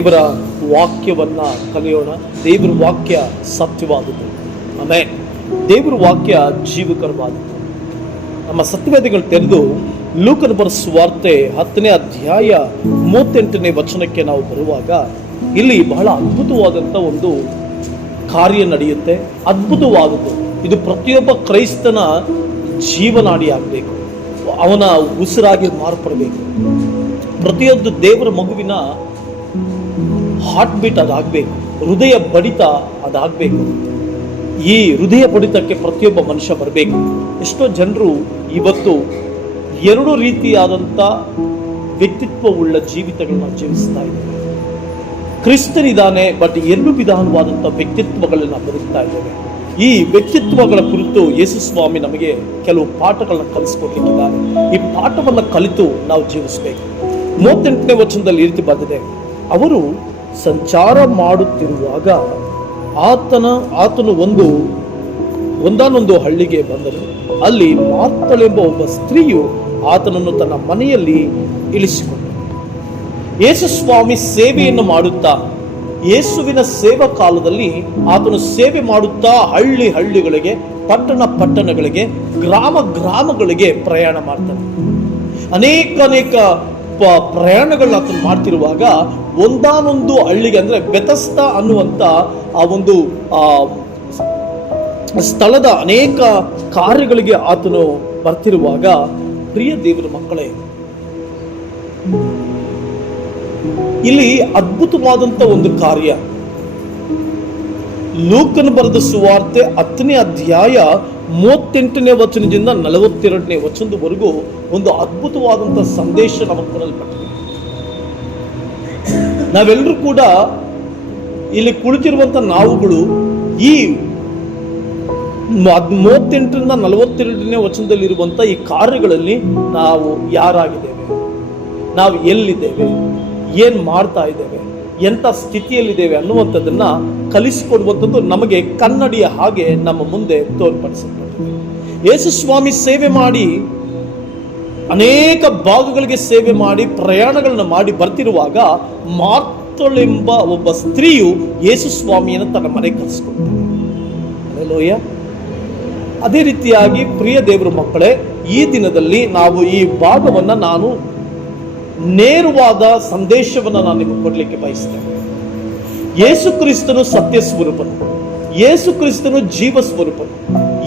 ದೇವರ ವಾಕ್ಯವನ್ನ ಕಲಿಯೋಣ. ದೇವರ ವಾಕ್ಯ ಸತ್ಯವಾದದ್ದು. ಆಮೇಲೆ ದೇವರ ವಾಕ್ಯ ಜೀವಕರವಾದದ್ದು. ನಮ್ಮ ಸತ್ಯವೇದಿಗಳು ತೆರೆದು ಲೂಕನ ಬರ ಸ್ವಾರ್ತೆ ಹತ್ತನೇ ಅಧ್ಯಾಯ ಮೂವತ್ತೆಂಟನೇ ವಚನಕ್ಕೆ ನಾವು ಬರುವಾಗ ಇಲ್ಲಿ ಬಹಳ ಅದ್ಭುತವಾದಂಥ ಒಂದು ಕಾರ್ಯ ನಡೆಯುತ್ತೆ. ಅದ್ಭುತವಾದದ್ದು. ಇದು ಪ್ರತಿಯೊಬ್ಬ ಕ್ರೈಸ್ತನ ಜೀವನಾಡಿ ಆಗಬೇಕು ಅವನ ಉಸಿರಾಗಿ ಮಾರ್ಪಡಬೇಕು. ಪ್ರತಿಯೊಂದು ದೇವರ ಮಗುವಿನ ಹಾರ್ಟ್ ಬೀಟ್ ಅದಾಗಬೇಕು, ಹೃದಯ ಬಡಿತ ಅದಾಗಬೇಕು. ಈ ಹೃದಯ ಬಡಿತಕ್ಕೆ ಪ್ರತಿಯೊಬ್ಬ ಮನುಷ್ಯ ಬರಬೇಕು. ಎಷ್ಟೋ ಜನರು ಇವತ್ತು ಎರಡು ರೀತಿಯಾದಂಥ ವ್ಯಕ್ತಿತ್ವವುಳ್ಳ ಜೀವಿತಗಳನ್ನ ಜೀವಿಸ್ತಾ ಇದ್ದಾರೆ. ಕ್ರಿಸ್ತನಿದ್ದಾನೆ ಬಟ್ ಎರಡು ವಿಧಾನವಾದಂಥ ವ್ಯಕ್ತಿತ್ವಗಳನ್ನು ಬದುಕ್ತಾ ಇದ್ದೇವೆ. ಈ ವ್ಯಕ್ತಿತ್ವಗಳ ಕುರಿತು ಯೇಸು ಸ್ವಾಮಿ ನಮಗೆ ಕೆಲವು ಪಾಠಗಳನ್ನ ಕಲಿಸ್ಕೊಡ್ಲಿಕ್ಕಿದ್ದಾರೆ. ಈ ಪಾಠವನ್ನು ಕಲಿತು ನಾವು ಜೀವಿಸಬೇಕು. ಮೂವತ್ತೆಂಟನೇ ವಚನದಲ್ಲಿ ಈ ರೀತಿ ಬಂದಿದೆ. ಅವರು ಸಂಚಾರ ಮಾಡುತ್ತಿರುವಾಗ ಆತನ, ಆತನು ಒಂದು, ಒಂದಾನೊಂದು ಹಳ್ಳಿಗೆ ಬಂದನು. ಅಲ್ಲಿ ಮಾರ್ತಳೆಂಬ ಒಬ್ಬ ಸ್ತ್ರೀಯು ಆತನನ್ನು ತನ್ನ ಮನೆಯಲ್ಲಿ ಇಳಿಸಿಕೊಂಡನು. ಯೇಸುಸ್ವಾಮಿ ಸೇವೆಯನ್ನು ಮಾಡುತ್ತಾ, ಯೇಸುವಿನ ಸೇವಾ ಕಾಲದಲ್ಲಿ ಆತನು ಸೇವೆ ಮಾಡುತ್ತಾ ಹಳ್ಳಿ ಹಳ್ಳಿಗಳಿಗೆ, ಪಟ್ಟಣ ಪಟ್ಟಣಗಳಿಗೆ, ಗ್ರಾಮ ಗ್ರಾಮಗಳಿಗೆ ಪ್ರಯಾಣ ಮಾಡ್ತಾನೆ. ಅನೇಕ ಅನೇಕ ಪ- ಪ್ರಯಾಣಗಳನ್ನ ಆತನು ಮಾಡ್ತಿರುವಾಗ ಒಂದಾನೊಂದು ಹಳ್ಳಿಗೆ ಅಂದ್ರೆ ಬೆತಸ್ತ ಅನ್ನುವಂಥ ಆ ಒಂದು, ಆ, ಸ್ಥಳದ ಅನೇಕ ಕಾರ್ಯಗಳಿಗೆ ಆತನು ಬರ್ತಿರುವಾಗ ಪ್ರಿಯ ದೇವರ ಮಕ್ಕಳೇ, ಇಲ್ಲಿ ಅದ್ಭುತವಾದಂತ ಒಂದು ಕಾರ್ಯ. ಲೂಕನ್ ಬರೆದ ಸುವಾರ್ತೆ ಹತ್ತನೇ ಅಧ್ಯಾಯ ಮೂವತ್ತೆಂಟನೇ ವಚನದಿಂದ ನಲವತ್ತೆರಡನೇ ವಚನದವರೆಗೂ ಒಂದು ಅದ್ಭುತವಾದಂಥ ಸಂದೇಶ ನಮಗೆ ತರಲ್ಪಟ್ಟಿದೆ ನಾವೆಲ್ಲರೂ ಕೂಡ ಇಲ್ಲಿ ಕುಳಿತಿರುವಂತ ನಾವುಗಳು ಈ ಮೂವತ್ತೆಂಟರಿಂದ ನಲವತ್ತೆರಡನೇ ವಚನದಲ್ಲಿರುವಂಥ ಈ ಕಾರ್ಯಗಳಲ್ಲಿ ನಾವು ಯಾರಾಗಿದ್ದೇವೆ? ನಾವು ಎಲ್ಲಿದ್ದೇವೆ? ಏನು ಮಾಡ್ತಾ ಇದ್ದೇವೆ? ಎಂಥ ಸ್ಥಿತಿಯಲ್ಲಿದ್ದೇವೆ ಅನ್ನುವಂಥದ್ದನ್ನು ಕಲಿಸಿಕೊಡುವಂಥದ್ದು ನಮಗೆ ಕನ್ನಡಿಯ ಹಾಗೆ ನಮ್ಮ ಮುಂದೆ ತೋರ್ಪಡಿಸಲ್ಪಟ್ಟಿದೆ. ಯೇಸುಸ್ವಾಮಿ ಸೇವೆ ಮಾಡಿ, ಅನೇಕ ಭಾಗಗಳಿಗೆ ಸೇವೆ ಮಾಡಿ, ಪ್ರಯಾಣಗಳನ್ನು ಮಾಡಿ ಬರ್ತಿರುವಾಗ ಮಾರ್ತಳೆಂಬ ಒಬ್ಬ ಸ್ತ್ರೀಯು ಯೇಸುಸ್ವಾಮಿಯನ್ನು ತನ್ನ ಮನೆಗೆ ಕರೆಸಿಕೊಳ್ತಾಳೆ ಲೋಯ ಅದೇ ರೀತಿಯಾಗಿ ಪ್ರಿಯ ದೇವರ ಮಕ್ಕಳೇ, ಈ ದಿನದಲ್ಲಿ ನಾವು ಈ ಭಾಗವನ್ನು ನಾನು ನೇರವಾದ ಸಂದೇಶವನ್ನು ನಾನು ನಿಮಗೆ ಕೊಡಲಿಕ್ಕೆ ಬಯಸ್ತೇನೆ. ಯೇಸು ಕ್ರಿಸ್ತನು ಸತ್ಯ ಸ್ವರೂಪನು ಯೇಸು ಕ್ರಿಸ್ತನು ಜೀವ ಸ್ವರೂಪನು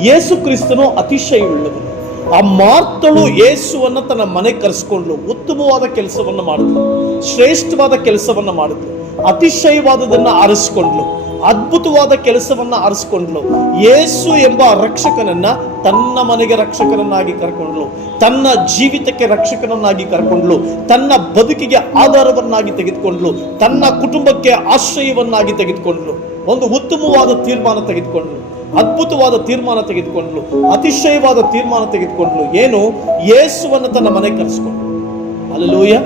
ಯೇಸು ಕ್ರಿಸ್ತನು ಅತಿಶಯವುಳ್ಳವನು. ಆ ಮಾರ್ತಳು ಯೇಸುವನ್ನ ತನ್ನ ಮನೆ ಕರೆಸ್ಕೊಂಡ್ಲು ಉತ್ತಮವಾದ ಕೆಲಸವನ್ನ ಮಾಡಿದ್ಲು ಶ್ರೇಷ್ಠವಾದ ಕೆಲಸವನ್ನ ಮಾಡಿದ್ಲು ಅತಿಶಯವಾದದನ್ನ ಆರಿಸ್ಕೊಂಡ್ಲು ಅದ್ಭುತವಾದ ಕೆಲಸವನ್ನ ಆರಿಸ್ಕೊಂಡ್ಲು. ಯೇಸು ಎಂಬ ರಕ್ಷಕನನ್ನ ತನ್ನ ಮನೆಗೆ ರಕ್ಷಕನನ್ನಾಗಿ ಕರ್ಕೊಂಡ್ಲು. ತನ್ನ ಜೀವಿತಕ್ಕೆ ರಕ್ಷಕನನ್ನಾಗಿ ಕರ್ಕೊಂಡ್ಲು. ತನ್ನ ಬದುಕಿಗೆ ಆಧಾರವನ್ನಾಗಿ ತೆಗೆದುಕೊಂಡ್ಲು. ತನ್ನ ಕುಟುಂಬಕ್ಕೆ ಆಶ್ರಯವನ್ನಾಗಿ ತೆಗೆದುಕೊಂಡ್ಲು. ಒಂದು ಉತ್ತಮವಾದ ತೀರ್ಮಾನ ತೆಗೆದುಕೊಂಡ್ಲು. ಅದ್ಭುತವಾದ ತೀರ್ಮಾನ ತೆಗೆದುಕೊಂಡ್ಲು. ಅತಿಶಯವಾದ ತೀರ್ಮಾನ ತೆಗೆದುಕೊಂಡ್ಲು. ಏನು? ಯೇಸುವನ್ನು ತನ್ನ ಮನೆಗೆ ಕರೆಸ್ಕೊಂಡ್ಲು. ಅಲ್ಲೂಯ್ಯ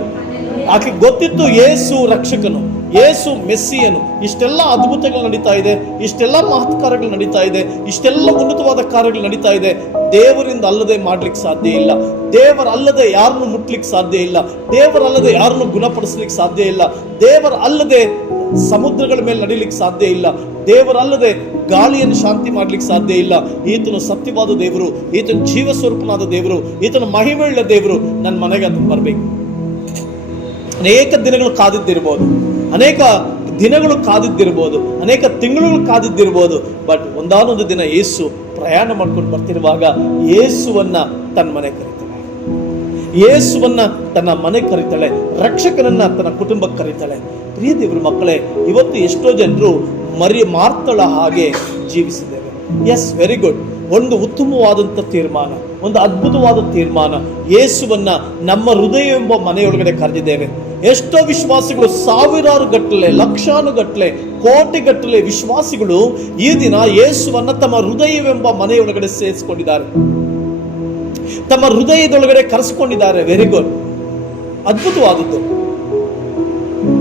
ಆಕೆ ಗೊತ್ತಿತ್ತು ಏಸು ರಕ್ಷಕನು, ಯೇಸು ಮೆಸ್ಸಿಯನು. ಇಷ್ಟೆಲ್ಲ ಅದ್ಭುತಗಳು ನಡೀತಾ ಇದೆ, ಇಷ್ಟೆಲ್ಲ ಮಹತ್ಕಾರಗಳು ನಡೀತಾ ಇದೆ, ಇಷ್ಟೆಲ್ಲ ಉನ್ನತವಾದ ಕಾರ್ಯಗಳು ನಡೀತಾ ಇದೆ. ದೇವರಿಂದ ಅಲ್ಲದೆ ಮಾಡ್ಲಿಕ್ಕೆ ಸಾಧ್ಯ ಇಲ್ಲ. ದೇವರ ಅಲ್ಲದೆ ಯಾರನ್ನು ಮುಟ್ಲಿಕ್ಕೆ ಸಾಧ್ಯ ಇಲ್ಲ. ದೇವರ ಅಲ್ಲದೆ ಯಾರನ್ನು ಗುಣಪಡಿಸ್ಲಿಕ್ಕೆ ಸಾಧ್ಯ ಇಲ್ಲ. ದೇವರ ಅಲ್ಲದೆ ಸಮುದ್ರಗಳ ಮೇಲೆ ನಡೀಲಿಕ್ಕೆ ಸಾಧ್ಯ ಇಲ್ಲ. ದೇವರಲ್ಲದೆ ಗಾಳಿಯನ್ನು ಶಾಂತಿ ಮಾಡ್ಲಿಕ್ಕೆ ಸಾಧ್ಯ ಇಲ್ಲ. ಈತನು ಸತ್ಯವಾದ ದೇವರು, ಈತನ ಜೀವ ಸ್ವರೂಪನಾದ ದೇವರು, ಈತನ ಮಹಿಮೆಯುಳ್ಳ ದೇವರು. ನನ್ನ ಮನೆಗೆ ಅದನ್ನು ಬರಬೇಕು. ಅನೇಕ ದಿನಗಳು ಕಾದಿದ್ದಿರ್ಬೋದು, ಅನೇಕ ದಿನಗಳು ಕಾದಿದ್ದಿರ್ಬೋದು, ಅನೇಕ ತಿಂಗಳುಗಳು ಕಾದಿದ್ದಿರ್ಬೋದು ಬಟ್ ಒಂದಾನೊಂದು ದಿನ ಏಸು ಪ್ರಯಾಣ ಮಾಡ್ಕೊಂಡು ಬರ್ತಿರುವಾಗ ಯೇಸುವನ್ನ ತನ್ನ ಮನೆ ಕರೀತಾಳೆ. ಯೇಸುವನ್ನ ತನ್ನ ಮನೆ ಕರೀತಾಳೆ, ರಕ್ಷಕನನ್ನ ತನ್ನ ಕುಟುಂಬಕ್ಕೆ ಕರೀತಾಳೆ. ಪ್ರಿಯ ದೇವ್ರ ಮಕ್ಕಳೇ, ಇವತ್ತು ಎಷ್ಟೋ ಜನರು ಮರಿ, ಮಾರ್ತಳ ಹಾಗೆ ಜೀವಿಸಿದ್ದೇವೆ. ಎಸ್ ವೆರಿ ಗುಡ್ ಒಂದು ಉತ್ತಮವಾದಂಥ ತೀರ್ಮಾನ, ಒಂದು ಅದ್ಭುತವಾದ ತೀರ್ಮಾನ ಯೇಸುವನ್ನ ನಮ್ಮ ಹೃದಯ ಎಂಬ ಮನೆಯೊಳಗಡೆ ಕರೆದಿದ್ದೇವೆ. ಎಷ್ಟೋ ವಿಶ್ವಾಸಿಗಳು ಸಾವಿರಾರು ಗಟ್ಟಲೆ ಲಕ್ಷಾನು ಗಟ್ಟಲೆ ಕೋಟಿ ಗಟ್ಟಲೆ ವಿಶ್ವಾಸಿಗಳು ಈ ದಿನ ಯೇಸುವನ್ನ ತಮ್ಮ ಹೃದಯವೆಂಬ ಮನೆಯೊಳಗಡೆ ಸೇರಿಸಿಕೊಂಡಿದ್ದಾರೆ. ತಮ್ಮ ಹೃದಯದೊಳಗಡೆ ಕರೆಸ್ಕೊಂಡಿದ್ದಾರೆ. Very good ಅದ್ಭುತವಾದದ್ದು.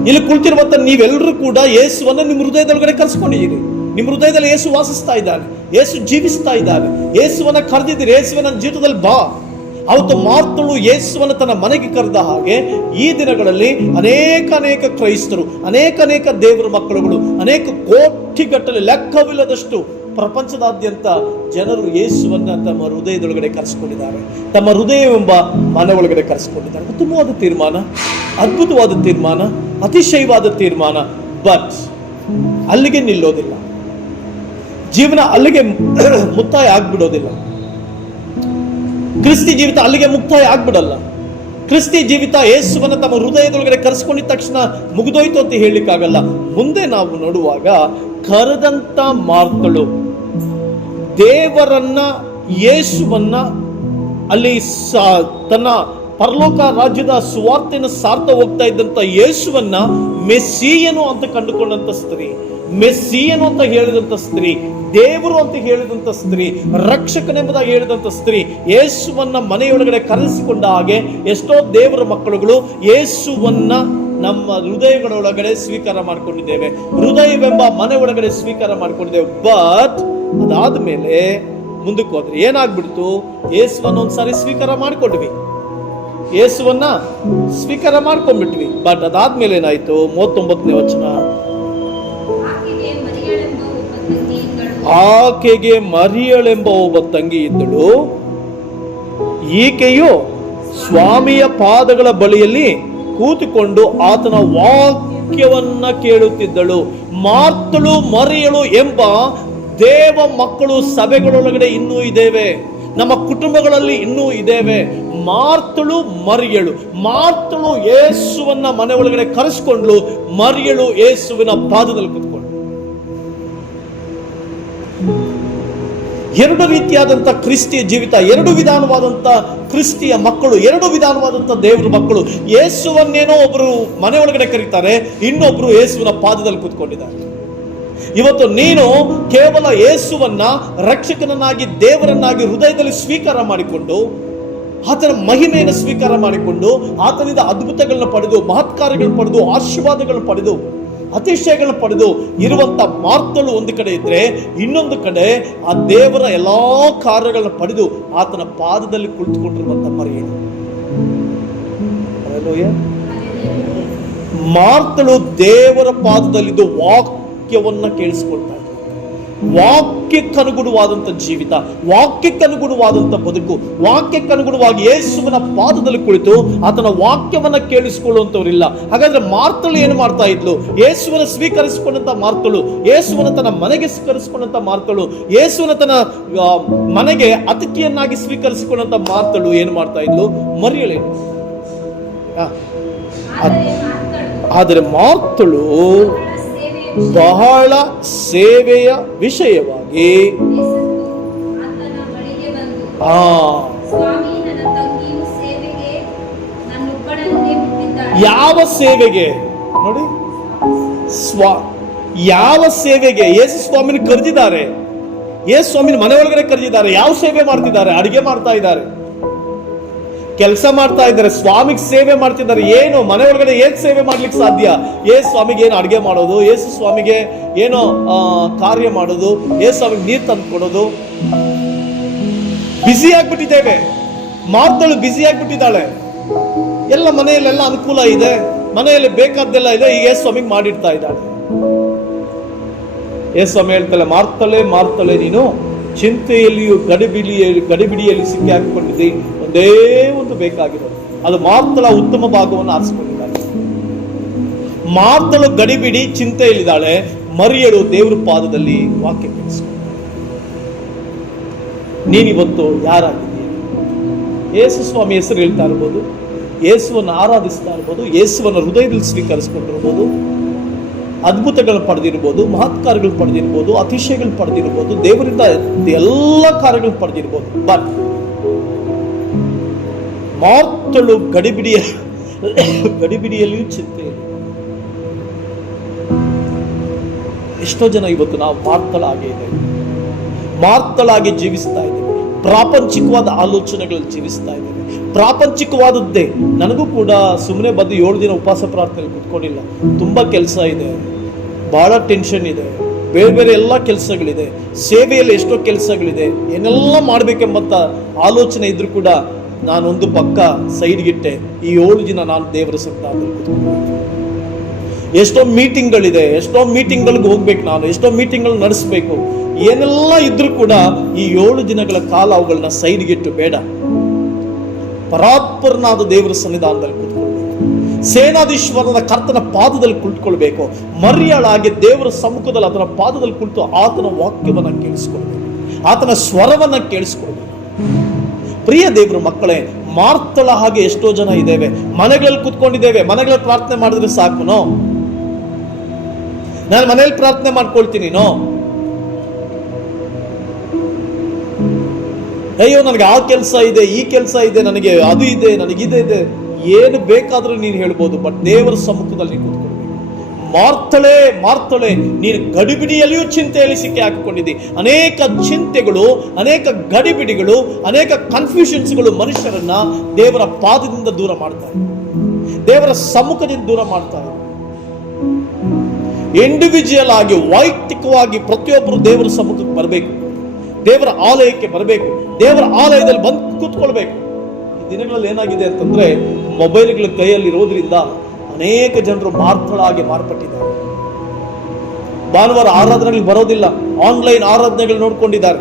ಇಲ್ಲಿ ಕುಳಿತಿರುವಂತ ನೀವೆಲ್ಲರೂ ಕೂಡ ಯೇಸುವನ್ನ ನಿಮ್ಮ ಹೃದಯದೊಳಗಡೆ ಕರೆಸ್ಕೊಂಡಿದ್ದೀರಿ. ನಿಮ್ಮ ಹೃದಯದಲ್ಲಿ ಯೇಸು ವಾಸಿಸ್ತಾ ಇದ್ದಾನೆ. ಯೇಸು ಜೀವಿಸ್ತಾ ಇದ್ದಾನೆ. ಯೇಸುವನ್ನ ಕರೆದಿದ್ದೀರಿ. ಯೇಸುವಿನ ಜೀವಿತದಲ್ಲಿ ಬಾ. ಅವತ್ತು ಮಾರ್ತಳು ಯೇಸುವನ್ನು ತನ್ನ ಮನೆಗೆ ಕರೆದ ಹಾಗೆ ಈ ದಿನಗಳಲ್ಲಿ ಅನೇಕ ಅನೇಕ ಕ್ರೈಸ್ತರು, ಅನೇಕ ಅನೇಕ ದೇವರ ಮಕ್ಕಳುಗಳು, ಅನೇಕ ಕೋಟಿಗಟ್ಟಲೆ ಲೆಕ್ಕವಿಲ್ಲದಷ್ಟು ಪ್ರಪಂಚದಾದ್ಯಂತ ಜನರು ಯೇಸುವನ್ನ ತಮ್ಮ ಹೃದಯದೊಳಗಡೆ ಕರೆಸ್ಕೊಂಡಿದ್ದಾರೆ. ತಮ್ಮ ಹೃದಯವೆಂಬ ಮನೆ ಒಳಗಡೆ ಕರೆಸ್ಕೊಂಡಿದ್ದಾರೆ. ಉತ್ತಮವಾದ ತೀರ್ಮಾನ, ಅದ್ಭುತವಾದ ತೀರ್ಮಾನ, ಅತಿಶಯವಾದ ತೀರ್ಮಾನ ಬಟ್ ಅಲ್ಲಿಗೆ ನಿಲ್ಲೋದಿಲ್ಲ. ಜೀವನ ಅಲ್ಲಿಗೆ ಮುಕ್ತಾಯ ಆಗ್ಬಿಡೋದಿಲ್ಲ. ಕ್ರಿಸ್ತಿ ಜೀವಿತ ಅಲ್ಲಿಗೆ ಮುಕ್ತಾಯ ಆಗ್ಬಿಡಲ್ಲ. ಕ್ರಿಸ್ತಿ ಜೀವಿತ ಯೇಸುವನ್ನು ತಮ್ಮ ಹೃದಯದೊಳಗಡೆ ಕರೆಸ್ಕೊಂಡಿದ್ದ ತಕ್ಷಣ ಮುಗಿದೋಯ್ತು ಅಂತ ಹೇಳಲಿಕ್ಕಾಗಲ್ಲ. ಮುಂದೆ ನಾವು ನೋಡುವಾಗ ಕರೆದಂತ ಮಾರ್ತಳು ದೇವರನ್ನ, ಯೇಸುವನ್ನ ಅಲ್ಲಿ ತನ್ನ ಪರಲೋಕ ರಾಜ್ಯದ ಸುವಾರ್ತೆಯನ್ನು ಸಾರ್ಥ ಹೋಗ್ತಾ ಇದ್ದಂತ ಯೇಸುವನ್ನ ಮೆಸ್ಸಿಯನು ಅಂತ ಕಂಡುಕೊಂಡಂತ ಸ್ತ್ರೀ. ಮೆಸ್ಸಿಯನು ಅಂತ ಹೇಳಿದಂತ ಸ್ತ್ರೀ, ದೇವರು ಅಂತ ಹೇಳಿದಂತ ಸ್ತ್ರೀ, ರಕ್ಷಕನೆಂಬುದಾಗಿ ಹೇಳಿದಂತ ಸ್ತ್ರೀ, ಯೇಸುವನ್ನ ಮನೆಯೊಳಗಡೆ ಕರೆಸಿಕೊಂಡ ಹಾಗೆ ಎಷ್ಟೋ ದೇವರ ಮಕ್ಕಳುಗಳು ಯೇಸುವನ್ನ ನಮ್ಮ ಹೃದಯಗಳೊಳಗಡೆ ಸ್ವೀಕಾರ ಮಾಡಿಕೊಂಡಿದ್ದೇವೆ. ಹೃದಯವೆಂಬ ಮನೆ ಒಳಗಡೆ ಸ್ವೀಕಾರ ಮಾಡಿಕೊಂಡಿದ್ದೇವೆ. ಬಟ್ ಅದಾದ ಮೇಲೆ ಮುಂದಕ್ಕೆ ಹೋದ್ರೆ ಏನಾಗ್ಬಿಡ್ತು? ಯೇಸುವನ್ನ ಒಂದ್ಸಾರಿ ಸ್ವೀಕಾರ ಮಾಡಿಕೊಂಡ್ವಿ. ಯೇಸುವನ್ನ ಸ್ವೀಕಾರ ಮಾಡ್ಕೊಂಡ್ಬಿಟ್ವಿ. ಬಟ್ ಅದಾದ್ಮೇಲೆ ಏನಾಯ್ತು? ಮೂವತ್ತೊಂಬತ್ತನೇ ವಚನ. ಆಕೆಗೆ ಮರಿಯಳೆಂಬ ಒಬ್ಬ ತಂಗಿ ಇದ್ದಳು. ಈಕೆಯು ಸ್ವಾಮಿಯ ಪಾದಗಳ ಬಳಿಯಲ್ಲಿ ಕೂತುಕೊಂಡು ಆತನ ವಾಕ್ಯವನ್ನ ಕೇಳುತ್ತಿದ್ದಳು. ಮಾರ್ತಳು, ಮರಿಯಳು ಎಂಬ ದೇವ ಮಕ್ಕಳು ಸಭೆಗಳೊಳಗಡೆ ಇನ್ನೂ ಇದ್ದೇವೆ. ನಮ್ಮ ಕುಟುಂಬಗಳಲ್ಲಿ ಇನ್ನೂ ಇದ್ದೇವೆ. ಮಾರ್ತಳು, ಮರಿಯಳು. ಮಾರ್ತಳು ಯೇಸುವನ್ನ ಮನೆ ಒಳಗಡೆ ಕರೆಸ್ಕೊಂಡ್ಲು. ಮರಿಯಳು ಯೇಸುವಿನ ಪಾದದಲ್ಲಿ ಕೂತ್ಕೊಂಡು ಎರಡು ರೀತಿಯಾದಂಥ ಕ್ರಿಸ್ತಿಯ ಜೀವಿತ, ಎರಡು ವಿಧಾನವಾದಂಥ ಕ್ರಿಸ್ತಿಯ ಮಕ್ಕಳು, ಎರಡು ವಿಧಾನವಾದಂಥ ದೇವರ ಮಕ್ಕಳು. ಯೇಸುವನ್ನೇನೋ ಒಬ್ಬರು ಮನೆ ಒಳಗಡೆ ಕರೀತಾರೆ ಇನ್ನೊಬ್ಬರು ಯೇಸುವಿನ ಪಾದದಲ್ಲಿ ಕೂತ್ಕೊಂಡಿದ್ದಾರೆ. ಇವತ್ತು ನೀನು ಕೇವಲ ಯೇಸುವನ್ನ ರಕ್ಷಕನನ್ನಾಗಿ, ದೇವರನ್ನಾಗಿ ಹೃದಯದಲ್ಲಿ ಸ್ವೀಕಾರ ಮಾಡಿಕೊಂಡು, ಆತನ ಮಹಿಮೆಯನ್ನು ಸ್ವೀಕಾರ ಮಾಡಿಕೊಂಡು, ಆತನಿಂದ ಅದ್ಭುತಗಳನ್ನ ಪಡೆದು, ಮಹತ್ಕಾರ್ಯಗಳನ್ನು ಪಡೆದು, ಆಶೀರ್ವಾದಗಳನ್ನು ಪಡೆದು ಅತಿಶಯಗಳನ್ನು ಪಡೆದು ಇರುವಂತ ಮಾರ್ತಳು ಒಂದು ಕಡೆ ಇದ್ದರೆ ಇನ್ನೊಂದು ಕಡೆ ಆ ದೇವರ ಎಲ್ಲಾ ಕಾರ್ಯಗಳನ್ನು ಪಡೆದು ಆತನ ಪಾದದಲ್ಲಿ ಕುಳಿತುಕೊಂಡಿರುವಂತ ಮರಿಯೇನು. ಮಾರ್ತಳು ದೇವರ ಪಾದದಲ್ಲಿದ್ದು ವಾಕ್ಯವನ್ನ ಕೇಳಿಸ್ಕೊಳ್ತಾ ಇದ್ಳು ವಾಕ್ಯಕ್ಕನುಗುಣವಾದಂಥ ಜೀವಿತ ವಾಕ್ಯಕ್ಕನುಗುಣವಾದಂಥ ಬದುಕು ವಾಕ್ಯಕ್ಕನುಗುಣವಾಗಿ ಯೇಸುವಿನ ಪಾದದಲ್ಲಿ ಕುಳಿತು ಆತನ ವಾಕ್ಯವನ್ನ ಕೇಳಿಸಿಕೊಳ್ಳುವಂಥವ್ರಿಲ್ಲ. ಹಾಗಾದ್ರೆ ಮಾರ್ತಳು ಏನು ಮಾಡ್ತಾ ಇದ್ಲು? ಯೇಸುವನ ಸ್ವೀಕರಿಸಿಕೊಂಡಂತ ಮಾರ್ತಳು ಯೇಸುವನ ತನ್ನ ಮನೆಗೆ ಸ್ವೀಕರಿಸಿಕೊಂಡಂತ ಮಾರ್ತಳು ಯೇಸುವನ ತನ್ನ ಮನೆಗೆ ಅತಿಥಿಯನ್ನಾಗಿ ಸ್ವೀಕರಿಸಿಕೊಂಡಂತ ಮಾರ್ತಳು ಏನು ಮಾಡ್ತಾ ಇದ್ಲು? ಮರಿಯಳೇನು ಆದರೆ ಮಾರ್ತಳು ಬಹಳ ಸೇವೆಯ ವಿಷಯವಾಗಿ. ಆ. ಯಾವ ಸೇವೆಗೆ? ನೋಡಿ. ಸ್ವ, ಯಾವ ಸೇವೆಗೆ? ಯೇಸು ಸ್ವಾಮಿನ ಕರೆದಿದ್ದಾರೆ. ಯೇಸು ಸ್ವಾಮಿನ ಮನೆ ಒಳಗಡೆ ಕರೆದಿದ್ದಾರೆ. ಯಾವ ಸೇವೆ ಮಾಡ್ತಿದ್ದಾರೆ? ಅಡಿಗೆ ಮಾಡ್ತಾ ಇದ್ದಾರೆ. ಕೆಲಸ ಮಾಡ್ತಾ ಇದ್ದಾರೆ, ಸ್ವಾಮಿಗೆ ಸೇವೆ ಮಾಡ್ತಿದ್ದಾರೆ. ಏನು, ಮನೆ ಒಳಗಡೆ ಏನ್ ಸೇವೆ ಮಾಡ್ಲಿಕ್ಕೆ ಸಾಧ್ಯ? ಏ ಸ್ವಾಮಿಗೆ ಏನು ಅಡುಗೆ ಮಾಡೋದು? ಏಸು ಸ್ವಾಮಿಗೆ ಏನೋ ಕಾರ್ಯ ಮಾಡೋದು? ಏಸು ಸ್ವಾಮಿಗೆ ನೀರು ತಂದು ಕೊಡೋದು? ಬ್ಯುಸಿ ಆಗ್ಬಿಟ್ಟಿದ್ದೇವೆ. ಮಾರ್ತಳು ಬ್ಯುಸಿ ಆಗ್ಬಿಟ್ಟಿದ್ದಾಳೆ. ಎಲ್ಲ ಮನೆಯಲ್ಲೆಲ್ಲ ಅನುಕೂಲ ಇದೆ. ಮನೆಯಲ್ಲಿ ಬೇಕಾದ್ದೆಲ್ಲ ಇದೆ. ಈಗ ಯೇಸು ಸ್ವಾಮಿಗೆ ಮಾಡಿಡ್ತಾ ಇದ್ದಾಳೆ. ಏ ಸ್ವಾಮಿ ಹೇಳ್ತಾಳೆ ಮಾರ್ತಳೆ ಮಾರ್ತಳೆ ನೀನು. ಚಿಂತೆಯಲ್ಲಿಯೂ ಗಡಿಬಿಡಿಯಲ್ಲಿ ಗಡಿಬಿಡಿಯಲ್ಲಿ ಸಿಕ್ಕಿ ಹಾಕಿಕೊಂಡಿದೆ. ಒಂದೇ ಒಂದು ಬೇಕಾಗಿರೋದು. ಅದು ಮಾತಳ ಉತ್ತಮ ಭಾಗವನ್ನು ಆರಿಸಿಕೊಂಡಿದ್ದಾಳೆ ಮಾರ್ತಳು ಗಡಿಬಿಡಿ ಚಿಂತೆಯಲ್ಲಿದ್ದಾಳೆ. ಮರಿಯಳು ದೇವರ ಪಾದದಲ್ಲಿ ವಾಕ್ಯ ಕೇಳಿಸ್ಕೊಂಡು ನೀನಿವತ್ತು ಯಾರಾಗಿದ್ದೀಯ? ಯೇಸು ಸ್ವಾಮಿ ಹೆಸರು ಹೇಳ್ತಾ ಇರ್ಬೋದು. ಯೇಸುವನ್ನು ಆರಾಧಿಸ್ತಾ ಇರ್ಬೋದು. ಯೇಸುವನ್ನು ಹೃದಯದಲ್ಲಿ ಸ್ವೀಕರಿಸ್ಕೊಂಡಿರ್ಬೋದು. ಅದ್ಭುತಗಳು ಪಡೆದಿರ್ಬೋದು, ಮಹತ್ಕಾರಗಳು ಪಡೆದಿರ್ಬೋದು, ಅತಿಶಯಗಳು ಪಡೆದಿರ್ಬೋದು, ದೇವರಿಂದ ಎಲ್ಲ ಕಾರ್ಯಗಳು ಪಡೆದಿರ್ಬೋದು. ಬಟ್ ಮಾರ್ತಳು ಗಡಿಬಿಡಿಯ, ಗಡಿಬಿಡಿಯಲ್ಲಿಯೂ ಚಿಂತೆ ಎಷ್ಟೋ ಜನ ಇವತ್ತು ನಾವು ಮಾರ್ತಳಾಗೇ ಇದೆ. ಮಾರ್ತಳಾಗಿ ಜೀವಿಸ್ತಾ ಇದ್ದೇವೆ. ಪ್ರಾಪಂಚಿಕವಾದ ಆಲೋಚನೆಗಳಲ್ಲಿ ಜೀವಿಸ್ತಾ ಇದ್ದೇವೆ. ಪ್ರಾಪಂಚಿಕವಾದದ್ದೇ. ನನಗೂ ಕೂಡ ಸುಮ್ಮನೆ ಬಂದು ಏಳು ದಿನ ಉಪವಾಸ ಪ್ರಾರ್ಥನೆ ಕುತ್ಕೊಂಡಿಲ್ಲ. ತುಂಬ ಕೆಲಸ ಇದೆ. ಭಾಳ ಟೆನ್ಷನ್ ಇದೆ. ಬೇರೆ ಬೇರೆ ಎಲ್ಲ ಕೆಲಸಗಳಿದೆ. ಸೇವೆಯಲ್ಲಿ ಎಷ್ಟೋ ಕೆಲಸಗಳಿದೆ. ಏನೆಲ್ಲ ಮಾಡಬೇಕೆಂಬಂತ ಆಲೋಚನೆ ಇದ್ರೂ ಕೂಡ ನಾನೊಂದು ಪಕ್ಕ ಸೈಡ್ಗಿಟ್ಟೆ ಈ ಏಳು ದಿನ ನಾನು ದೇವರ ಸಂತ ಎಷ್ಟೋ ಮೀಟಿಂಗ್ಗಳಿದೆ ಎಷ್ಟೋ ಮೀಟಿಂಗ್ಗಳಿಗೆ ಹೋಗ್ಬೇಕು ನಾನು. ಎಷ್ಟೋ ಮೀಟಿಂಗ್ಗಳು ನಡೆಸಬೇಕು. ಏನೆಲ್ಲ ಇದ್ರೂ ಕೂಡ ಈ ಏಳು ದಿನಗಳ ಕಾಲ ಅವುಗಳನ್ನ ಸೈಡ್ಗಿಟ್ಟು ಬೇಡ. ಪರಾತ್ಪರನಾದ ದೇವರ ಸನ್ನಿಧಾನದಲ್ಲಿ ಕೂತ್ಕೊಳ್ಬೇಕು. ಸೇನಾಧೀಶ್ವರನ ಕರ್ತನ ಪಾದದಲ್ಲಿ ಕುಳಿತುಕೊಳ್ಬೇಕು. ಮರ್ಯಾಳಾಗಿ ದೇವರ ಸಮ್ಮುಖದಲ್ಲಿ ಅದರ ಪಾದದಲ್ಲಿ ಕುಳಿತು ಆತನ ವಾಕ್ಯವನ್ನು ಕೇಳಿಸ್ಕೊಳ್ಬೇಕು. ಆತನ ಸ್ವರವನ್ನು ಕೇಳಿಸ್ಕೊಳ್ಬೇಕು. ಪ್ರಿಯ ದೇವರ ಮಕ್ಕಳೇ, ಮಾರ್ತಳ ಹಾಗೆ ಎಷ್ಟೋ ಜನ ಇದ್ದೇವೆ. ಮನೆಗಳಲ್ಲಿ ಕುತ್ಕೊಂಡಿದ್ದೇವೆ. ಮನೆಗಳಲ್ಲಿ ಪ್ರಾರ್ಥನೆ ಮಾಡಿದ್ರೆ ಸಾಕುನೋ ನಾನು ಮನೆಯಲ್ಲಿ ಪ್ರಾರ್ಥನೆ ಮಾಡ್ಕೊಳ್ತೀನಿ ಅಯ್ಯೋ, ನನಗೆ ಆ ಕೆಲಸ ಇದೆ, ಈ ಕೆಲಸ ಇದೆ, ನನಗೆ ಅದು ಇದೆ ನನಗೆ ಇದೆ. ಏನು ಬೇಕಾದರೂ ನೀನು ಹೇಳ್ಬೋದು ಬಟ್ ದೇವರ ಸಮ್ಮುಖದಲ್ಲಿ ಕೂತ್ಕೊಳ್ಬೇಕು. ಮಾರ್ತಳೆ ಮಾರ್ತಳೆ, ನೀನು ಗಡಿಬಿಡಿಯಲ್ಲಿಯೂ ಚಿಂತೆಯಲ್ಲಿ ಸಿಕ್ಕಿ ಹಾಕಿಕೊಂಡಿದ್ದಿ. ಅನೇಕ ಚಿಂತೆಗಳು, ಅನೇಕ ಗಡಿಬಿಡಿಗಳು, ಅನೇಕ ಕನ್ಫ್ಯೂಷನ್ಸ್ಗಳು ಮನುಷ್ಯರನ್ನ ದೇವರ ಪಾದದಿಂದ ದೂರ ಮಾಡ್ತಾರೆ ದೇವರ ಸಮ್ಮುಖದಿಂದ ದೂರ ಮಾಡ್ತಾರೆ ಇಂಡಿವಿಜುವಲ್ ಆಗಿ, ವೈಯಕ್ತಿಕವಾಗಿ ಪ್ರತಿಯೊಬ್ಬರು ದೇವರ ಸಮ್ಮುಖಕ್ಕೆ ಬರಬೇಕು. ದೇವರ ಆಲಯಕ್ಕೆ ಬರಬೇಕು, ದೇವರ ಆಲಯದಲ್ಲಿ ಬಂದು ಕೂತ್ಕೊಳ್ಬೇಕು. ಈ ದಿನಗಳಲ್ಲಿ ಏನಾಗಿದೆ ಅಂತಂದ್ರೆ ಮೊಬೈಲ್ಗಳ ಕೈಯಲ್ಲಿರೋದ್ರಿಂದ ಅನೇಕ ಜನರು ಮಾರ್ತಳಾಗಿ ಮಾರ್ಪಟ್ಟಿದ್ದಾರೆ. ಭಾನುವಾರ ಆರಾಧನೆಗಳು ಬರೋದಿಲ್ಲ, ಆನ್ಲೈನ್ ಆರಾಧನೆಗಳು ನೋಡ್ಕೊಂಡಿದ್ದಾರೆ.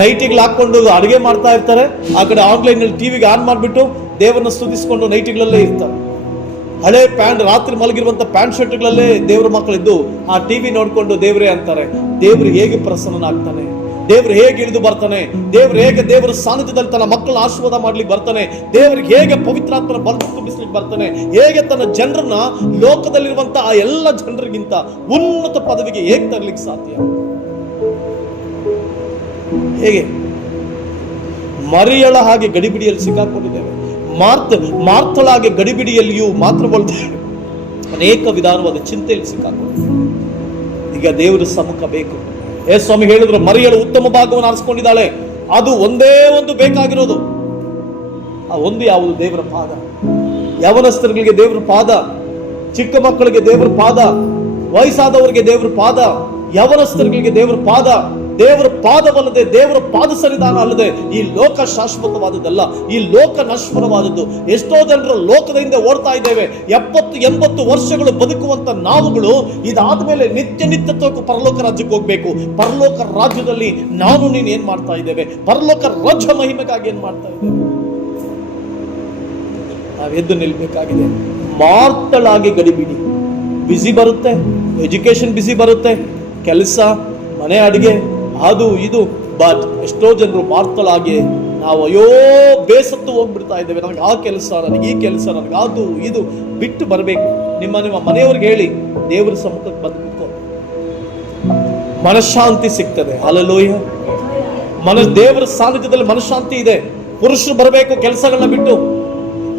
ನೈಟಿಗಳು ಹಾಕೊಂಡು ಅಡುಗೆ ಮಾಡ್ತಾ ಇರ್ತಾರೆ, ಆ ಕಡೆ ಆನ್ಲೈನ್ನಲ್ಲಿ ಟಿವಿಗೆ ಆನ್ ಮಾಡಿಬಿಟ್ಟು ದೇವರನ್ನ ಸ್ತುತಿಸ್ಕೊಂಡು ನೈಟಿಗಳಲ್ಲೇ ಇರ್ತಾರೆ. ಹಳೆ ಪ್ಯಾಂಟ್, ರಾತ್ರಿ ಮಲಗಿರುವಂತ ಪ್ಯಾಂಟ್ ಶರ್ಟ್ಗಳಲ್ಲೇ ದೇವ್ರ ಮಕ್ಕಳಿದ್ದು, ಆ ಟಿವಿ ನೋಡ್ಕೊಂಡು ದೇವರೇ ಅಂತಾರೆ. ದೇವ್ರು ಹೇಗೆ ಪ್ರಸನ್ನನಾಗ್ತಾನೆ? ದೇವ್ರು ಹೇಗೆ ಇಳಿದು ಬರ್ತಾನೆ? ದೇವ್ರು ಹೇಗೆ ದೇವರ ಸಾನ್ನಿಧ್ಯದಲ್ಲಿ ತನ್ನ ಮಕ್ಕಳನ್ನ ಆಶೀರ್ವಾದ ಮಾಡ್ಲಿಕ್ಕೆ ಬರ್ತಾನೆ? ದೇವ್ರಿಗೆ ಹೇಗೆ ಪವಿತ್ರಾತ್ಮನ ಬಲ ತುಂಬಿಸ್ಲಿಕ್ಕೆ ಬರ್ತಾನೆ? ಹೇಗೆ ತನ್ನ ಜನರನ್ನ ಲೋಕದಲ್ಲಿರುವಂತ ಆ ಎಲ್ಲ ಜನರಿಗಿಂತ ಉನ್ನತ ಪದವಿಗೆ ಹೇಗೆ ತರಲಿಕ್ಕೆ ಸಾಧ್ಯ? ಹೇಗೆ? ಮರಿಯಳ ಹಾಗೆ ಗಡಿಬಿಡಿಯಲ್ಲಿ ಸಿಕ್ಕಾಕೊಂಡಿದ್ದೇವೆ. ಮಾರ್ತ ಮಾರ್ತಳಾಗೆ ಗಡಿಬಿಡಿಯಲ್ಲಿಯೂ ಮಾತ್ರವಲ್ಲದೆ ಅನೇಕ ವಿಧಾನವಾದ ಚಿಂತೆಯಲ್ಲಿ ಸಿಕ್ಕಾಕೊಂಡು. ಈಗ ದೇವರ ಸಮ್ಮುಖ ಬೇಕು. ಏ ಸ್ವಾಮಿ ಹೇಳಿದ್ರು, ಮರಿಯಳು ಉತ್ತಮ ಭಾಗವನ್ನು ಆರಿಸ್ಕೊಂಡಿದ್ದಾಳೆ. ಅದು ಒಂದೇ ಒಂದು ಬೇಕಾಗಿರೋದು. ಆ ಒಂದು ಯಾವುದು ದೇವರ ಪಾದ? ಯವನಸ್ಥರಿಗೆ ದೇವರ ಪಾದ? ಚಿಕ್ಕ ಮಕ್ಕಳಿಗೆ ದೇವರ ಪಾದ? ವಯಸ್ಸಾದವರಿಗೆ ದೇವರ ಪಾದ? ಯವನಸ್ಥರಿಗೆ ದೇವರ ಪಾದ? ದೇವರ ಪಾದವಲ್ಲದೆ, ದೇವರ ಪಾದ ಸನ್ನಿಧಾನ ಅಲ್ಲದೆ ಈ ಲೋಕ ಶಾಶ್ವತವಾದದ್ದಲ್ಲ. ಈ ಲೋಕ ನಶ್ವರವಾದದ್ದು. ಎಷ್ಟೋ ಜನರು ಲೋಕದ ಹಿಂದೆ ಓಡ್ತಾ ಇದ್ದೇವೆ. ಎಪ್ಪತ್ತು, ಎಂಬತ್ತು ವರ್ಷಗಳು ಬದುಕುವಂತ ನಾವುಗಳು ಇದಾದ ಮೇಲೆ ನಿತ್ಯ ನಿತ್ಯತ್ವಕ್ಕೂ ಪರಲೋಕ ರಾಜ್ಯಕ್ಕೆ ಹೋಗ್ಬೇಕು. ಪರಲೋಕ ರಾಜ್ಯದಲ್ಲಿ ನಾನು, ನೀನು ಏನ್ ಮಾಡ್ತಾ ಇದ್ದೇವೆ? ಪರಲೋಕ ರಾಜ್ಯ ಮಹಿಮೆಗಾಗಿ ಏನ್ ಮಾಡ್ತಾ ಇದ್ದೇವೆ? ನಾವೆದ್ದು ನಿಲ್ಬೇಕಾಗಿದೆ. ಮಾರ್ತಳಾಗಿ ಗಡಿಬಿಡಿ. ಬಿಸಿ ಬರುತ್ತೆ. ಎಜುಕೇಶನ್ ಬಿಸಿ ಬರುತ್ತೆ. ಕೆಲಸ, ಮನೆ ಅಡಿಗೆ ಅದು, ಇದು. ಬಟ್ ಎಷ್ಟೋ ಜನರು ಮಾರ್ತಲಾಗಿ ನಾವು ಅಯ್ಯೋ ಬೇಸತ್ತು ಹೋಗ್ಬಿಡ್ತಾ ಇದ್ದೇವೆ. ನನಗೆ ಆ ಕೆಲಸ ನನಗೆ ಈ ಕೆಲಸ ನನಗೆ ಅದು, ಇದು ಬಿಟ್ಟು ಬರಬೇಕು. ನಿಮ್ಮ ನಿಮ್ಮ ಮನೆಯವ್ರಿಗೆ ಹೇಳಿ, ದೇವರ ಸಮ್ಮುಖಕ್ಕೆ ಬಂದು ಕೂತ್ಕೋ. ಮನಃಶಾಂತಿ ಸಿಗ್ತದೆ. ಅಲಲೋಯ ಮನ, ದೇವರ ಸಾನ್ನಿಧ್ಯದಲ್ಲಿ ಮನಃಶಾಂತಿ ಇದೆ. ಪುರುಷರು ಬರಬೇಕು, ಕೆಲಸಗಳನ್ನ ಬಿಟ್ಟು.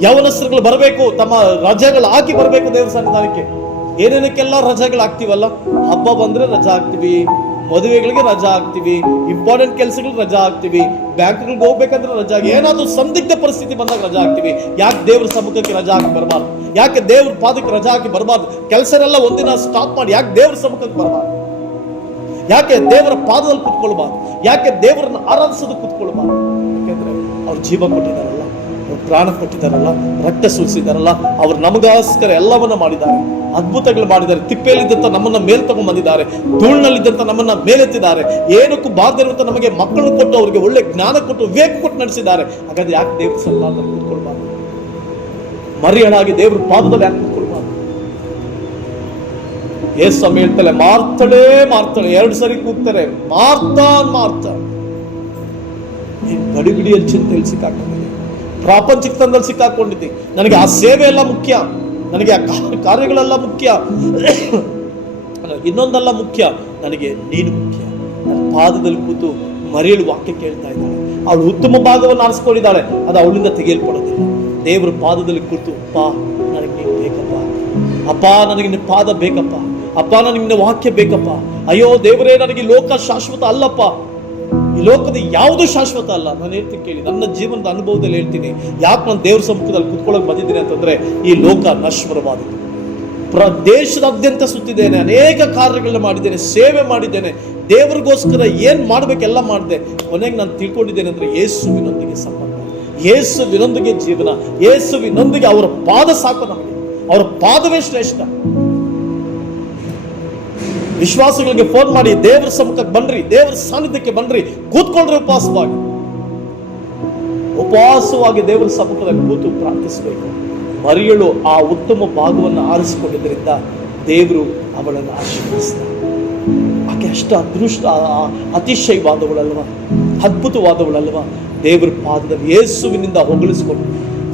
ಯವನಸ್ರುಗಳು ಬರಬೇಕು, ತಮ್ಮ ರಜೆಗಳು ಹಾಕಿ ಬರಬೇಕು ದೇವರ ಸನ್ನಿಧಾನಕ್ಕೆ. ಏನೇನಕ್ಕೆಲ್ಲ ರಜೆಗಳು ಹಾಕ್ತೀವಲ್ಲ ಹಬ್ಬ ಬಂದ್ರೆ ರಜಾ ಹಾಕ್ತಿವಿ. ಮದುವೆಗಳಿಗೆ ರಜಾ ಆಗ್ತೀವಿ ಇಂಪಾರ್ಟೆಂಟ್ ಕೆಲಸಗಳಿಗೆ ರಜಾ ಹಾಕ್ತೀವಿ, ಬ್ಯಾಂಕ್ಗಳಿಗೆ ಹೋಗ್ಬೇಕಂದ್ರೆ ರಜಾ ಏನಾದ್ರೂ ಸಂದಿಗ್ಧ ಪರಿಸ್ಥಿತಿ ಬಂದಾಗ ರಜಾ ಆಗ್ತೀವಿ ಯಾಕೆ ದೇವ್ರ ಸಮ್ಮುಖಕ್ಕೆ ರಜಾ ಹಾಕಿ ಬರಬಾರ್ದು? ಯಾಕೆ ದೇವ್ರ ಪಾದಕ್ಕೆ ರಜಾ ಹಾಕಿ ಬರಬಾರ್ದು? ಕೆಲಸನೆಲ್ಲ ಒಂದಿನ ಸ್ಟಾಪ್ ಮಾಡಿ, ಯಾಕೆ ದೇವ್ರ ಸಮ್ಮುಖಕ್ಕೆ ಬರಬಾರ್ದು? ಯಾಕೆ ದೇವರ ಪಾದದಲ್ಲಿ ಕುತ್ಕೊಳ್ಬಾರ್ದು? ಯಾಕೆ ದೇವರನ್ನ ಆರಾಧಿಸೋದು ಕುತ್ಕೊಳ್ಬಾರ್ದು? ಯಾಕೆಂದ್ರೆ ಅವ್ರು ಜೀವ ಕೊಟ್ಟಿದ್ದಾರಲ್ಲ. ಪ್ರಾಣ ಕೊಟ್ಟಿದ್ದಾರಲ್ಲ, ರಕ್ತ ಸೂಚಿಸಿದಾರಲ್ಲ ಅವ್ರು ನಮಗೋಸ್ಕರ ಎಲ್ಲವನ್ನ ಮಾಡಿದ್ದಾರೆ. ಅದ್ಭುತಗಳು ಮಾಡಿದ್ದಾರೆ. ತಿಪ್ಪೆಯಲ್ಲಿದ್ದಂತ ನಮ್ಮನ್ನ ಮೇಲೆ ತಗೊಂಡ್ಬಂದಿದ್ದಾರೆ ಧೂಳಿನಲ್ಲಿದ್ದಂತ ನಮ್ಮನ್ನ ಮೇಲೆತ್ತಿದ್ದಾರೆ ಏನಕ್ಕೂ ಬಾರದಿರುವಂತ ನಮಗೆ ಮಕ್ಕಳು ಕೊಟ್ಟು, ಅವರಿಗೆ ಒಳ್ಳೆ ಜ್ಞಾನ ಕೊಟ್ಟು ವಿವೇಕ ಕೊಟ್ಟು ನಡೆಸಿದ್ದಾರೆ. ಹಾಗಾದ್ರೆ ಯಾಕೆ ದೇವ್ರ ಸನ್ನಿಧಾನದಲ್ಲಿ ಕೂತ್ಕೊಳ್ಬಾರ್ದು? ಮರಿಯಳಾಗಿ ದೇವ್ರ ಪಾದದಲ್ಲಿ ಯಾಕೆ ಕೂತ್ಕೊಳ್ಬಾರ್ದು? ಏ ಸ್ವಾಮಿ ಹೇಳ್ತಾರೆ ಮಾರ್ತಳೆ ಮಾರ್ತಳೆ. ಎರಡು ಸರಿ ಕೂಗ್ತಾರೆ. ಮಾರ್ತಾ ಮಾರ್ತ. ನೀನ್ ಗಡಿಬಿಡಿಯಲ್ಲಿ ಚಿಂತೆಯಲ್ಲಿ ಸಿಕ್ಕಾಕೊಂಡಿದ್ದೆ ಪ್ರಾಪಂಚಿಕತನದಲ್ಲಿ ಸಿಕ್ಕಾಕೊಂಡಿದ್ದೆ. ನನಗೆ ಆ ಸೇವೆ ಎಲ್ಲ ಮುಖ್ಯ. ನನಗೆ ಆ ಕಾರ್ಯಗಳೆಲ್ಲ ಮುಖ್ಯ. ಇನ್ನೊಂದೆಲ್ಲ ಮುಖ್ಯ, ನನಗೆ ನೀನು ಮುಖ್ಯ. ನನ್ನ ಪಾದದಲ್ಲಿ ಕೂತು ಮರೆಯಲು ವಾಕ್ಯ ಕೇಳ್ತಾ ಇದ್ದಾಳೆ. ಅವಳು ಉತ್ತಮ ಭಾಗವನ್ನು ಆರಿಸ್ಕೊಂಡಿದ್ದಾಳೆ. ಅದು ಅವಳಿಂದ ತೆಗೆಯಲ್ಪಡೋದಿಲ್ಲ. ದೇವರ ಪಾದದಲ್ಲಿ ಕೂತು, ಅಪ್ಪ, ನನಗೆ ನೀನು ಬೇಕಪ್ಪ. ಅಪ್ಪ, ನನಗೆ ನಿನ್ನ ಪಾದ ಬೇಕಪ್ಪ. ಅಪ್ಪ, ನನಗೆ ನಿನ್ನ ವಾಕ್ಯ ಬೇಕಪ್ಪ. ಅಯ್ಯೋ, ದೇವರೇ, ನನಗೆ ಲೋಕ ಶಾಶ್ವತ ಅಲ್ಲಪ್ಪ. ಈ ಲೋಕದ ಯಾವುದು ಶಾಶ್ವತ ಅಲ್ಲ. ನಾನು ಹೇಳ್ತೀನಿ ಕೇಳಿ, ನನ್ನ ಜೀವನದ ಅನುಭವದಲ್ಲಿ ಹೇಳ್ತೀನಿ, ಯಾಕೆ ನಾನು ದೇವ್ರ ಸಮ್ಮುಖದಲ್ಲಿ ಕುತ್ಕೊಳ್ಳೋಕೆ ಬಂದಿದ್ದೀನಿ ಅಂತಂದ್ರೆ ಈ ಲೋಕ ನಶ್ವರವಾದದ್ದು ಪ್ರ ದೇಶದಾದ್ಯಂತ ಸುತ್ತಿದ್ದೇನೆ, ಅನೇಕ ಕಾರ್ಯಗಳನ್ನ ಮಾಡಿದ್ದೇನೆ, ಸೇವೆ ಮಾಡಿದ್ದೇನೆ, ದೇವರಿಗೋಸ್ಕರ ಏನ್ ಮಾಡ್ಬೇಕೆಲ್ಲ ಮಾಡಿದೆ. ಕೊನೆಗೆ ನಾನು ತಿಳ್ಕೊಂಡಿದ್ದೇನೆ ಅಂದ್ರೆ ಯೇಸುವಿನೊಂದಿಗೆ ಸಂಬಂಧ. ಯೇಸುವಿನೊಂದಿಗೆ ಜೀವನ, ಯೇಸುವಿನೊಂದಿಗೆ ಅವರ ಪಾದ ಸಾಕು ನಮಗೆ, ಅವರ ಪಾದವೇ ಶ್ರೇಷ್ಠ. ವಿಶ್ವಾಸಗಳಿಗೆ ಫೋನ್ ಮಾಡಿ, ದೇವರ ಸಮ್ಮುಖಕ್ಕೆ ಬನ್ರಿ, ದೇವರ ಸಾನ್ನಿಧ್ಯಕ್ಕೆ ಬನ್ರಿ ಕೂತ್ಕೊಂಡ್ರೆ ಉಪವಾಸವಾಗಿ. ಉಪವಾಸವಾಗಿ ದೇವರ ಸಮ್ಮುಖದಲ್ಲಿ ಕೂತು ಪ್ರಾರ್ಥಿಸಬೇಕು. ಮರಿಯಳು ಆ ಉತ್ತಮ ಭಾಗವನ್ನು ಆರಿಸಿಕೊಂಡಿದ್ದರಿಂದ ದೇವರು ಅವಳನ್ನು ಆಶೀರ್ವದಿಸ್ತಾರೆ. ಆಕೆ ಅಷ್ಟು ಅದೃಷ್ಟ ಅತಿಶಯವಾದವಳಲ್ವ? ಅದ್ಭುತವಾದವಳಲ್ವ? ದೇವರ ಪಾದದಲ್ಲಿ ಯೇಸುವಿನಿಂದ ಹೊಗಳಿಸಿಕೊಂಡು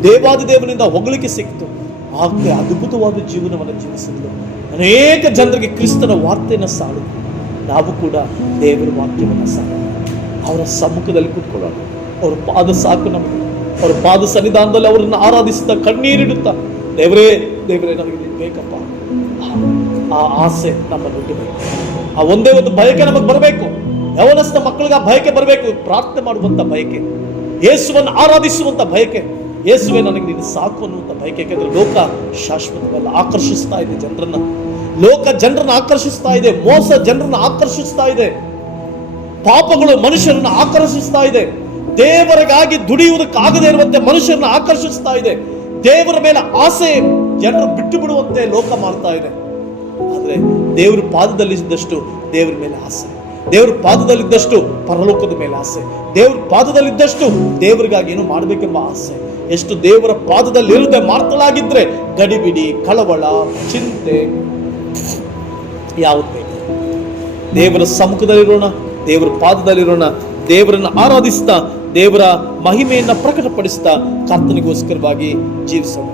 ದೇವಾದಿ ದೇವನಿಂದ ಹೊಗಳಿಕೆ ಸಿಕ್ತು ಆಕೆ ಅದ್ಭುತವಾದ ಜೀವನವನ್ನು ಜೀವಿಸಿದ್ಲು ಅನೇಕ ಜನರಿಗೆ ಕ್ರಿಸ್ತನ ವಾರ್ತೆಯನ್ನು ಸಾಡು ನಾವು ಕೂಡ ದೇವರ ವಾಕ್ಯವನ್ನು ಸಾಡು ಅವರ ಸಮ್ಮುಖದಲ್ಲಿ ಕೂತ್ಕೊಳ್ಳೋಣ. ಅವರ ಪಾದ ಸಾಕು ನಮಗೆ. ಅವರ ಪಾದ ಸನ್ನಿಧಾನದಲ್ಲಿ ಅವರನ್ನು ಆರಾಧಿಸುತ್ತಾ ಕಣ್ಣೀರಿಡುತ್ತಾ ದೇವರೇ ದೇವರೇ, ನಮಗೆ ಬೇಕಪ್ಪ. ಆ- ಆಸೆ ನಮ್ಮ ಬೇಕು ಆ ಒಂದೇ ಒಂದು ಬಯಕೆ ನಮಗೆ ಬರಬೇಕು. ಯವನಸ್ಥ ಮಕ್ಕಳಿಗೆ ಆ ಬಯಕೆ ಬರಬೇಕು. ಪ್ರಾರ್ಥನೆ ಮಾಡುವಂತ ಬಯಕೆ. ಯೇಸುವನ್ನು ಆರಾಧಿಸುವಂತ ಬಯಕೆ. ಯೇಸುವೆ ನನಗೆ ನೀನು ಸಾಕು ಅನ್ನುವಂಥ ಬಯಕೆ. ಯಾಕೆಂದ್ರೆ ಲೋಕ ಶಾಶ್ವತವಲ್ಲ ಆಕರ್ಷಿಸ್ತಾ ಇದೆ ಜನರನ್ನ. ಲೋಕ ಜನರನ್ನ ಆಕರ್ಷಿಸ್ತಾ ಇದೆ. ಮೋಸ ಜನರನ್ನ ಆಕರ್ಷಿಸ್ತಾ ಇದೆ. ಪಾಪಗಳು ಮನುಷ್ಯರನ್ನು ಆಕರ್ಷಿಸ್ತಾ ಇದೆ. ದೇವರಿಗಾಗಿ ದುಡಿಯುವುದಕ್ಕಾಗದೇ ಇರುವಂತೆ ಮನುಷ್ಯರನ್ನು ಆಕರ್ಷಿಸ್ತಾ ಇದೆ. ದೇವರ ಮೇಲೆ ಆಸೆ ಜನರು ಬಿಟ್ಟು ಬಿಡುವಂತೆ ಲೋಕ ಮಾಡ್ತಾ ಇದೆ. ಆದರೆ ದೇವರ ಪಾದದಲ್ಲಿದ್ದಷ್ಟು ದೇವರ ಮೇಲೆ ಆಸೆ. ದೇವ್ರ ಪಾದದಲ್ಲಿದ್ದಷ್ಟು ಪರಲೋಕದ ಮೇಲೆ ಆಸೆ. ದೇವ್ರ ಪಾದದಲ್ಲಿದ್ದಷ್ಟು ದೇವರಿಗಾಗಿ ಏನು ಮಾಡಬೇಕೆಂಬ ಆಸೆ. ಎಷ್ಟು ದೇವರ ಪಾದದಲ್ಲಿ ಇರದೆ ಮಾರ್ತಲಾಗಿದ್ರೆ ಗಡಿಬಿಡಿ, ಕಳವಳ, ಚಿಂತೆ ಯಾವುದು ದೇವರ ಸಮ್ಮುಖದಲ್ಲಿರೋಣ, ದೇವರ ಪಾದದಲ್ಲಿರೋಣ, ದೇವರನ್ನು ಆರಾಧಿಸ್ತಾ, ದೇವರ ಮಹಿಮೆಯನ್ನು ಪ್ರಕಟಪಡಿಸ್ತಾ ಕರ್ತನಿಗೋಸ್ಕರವಾಗಿ ಜೀವಿಸೋಣ.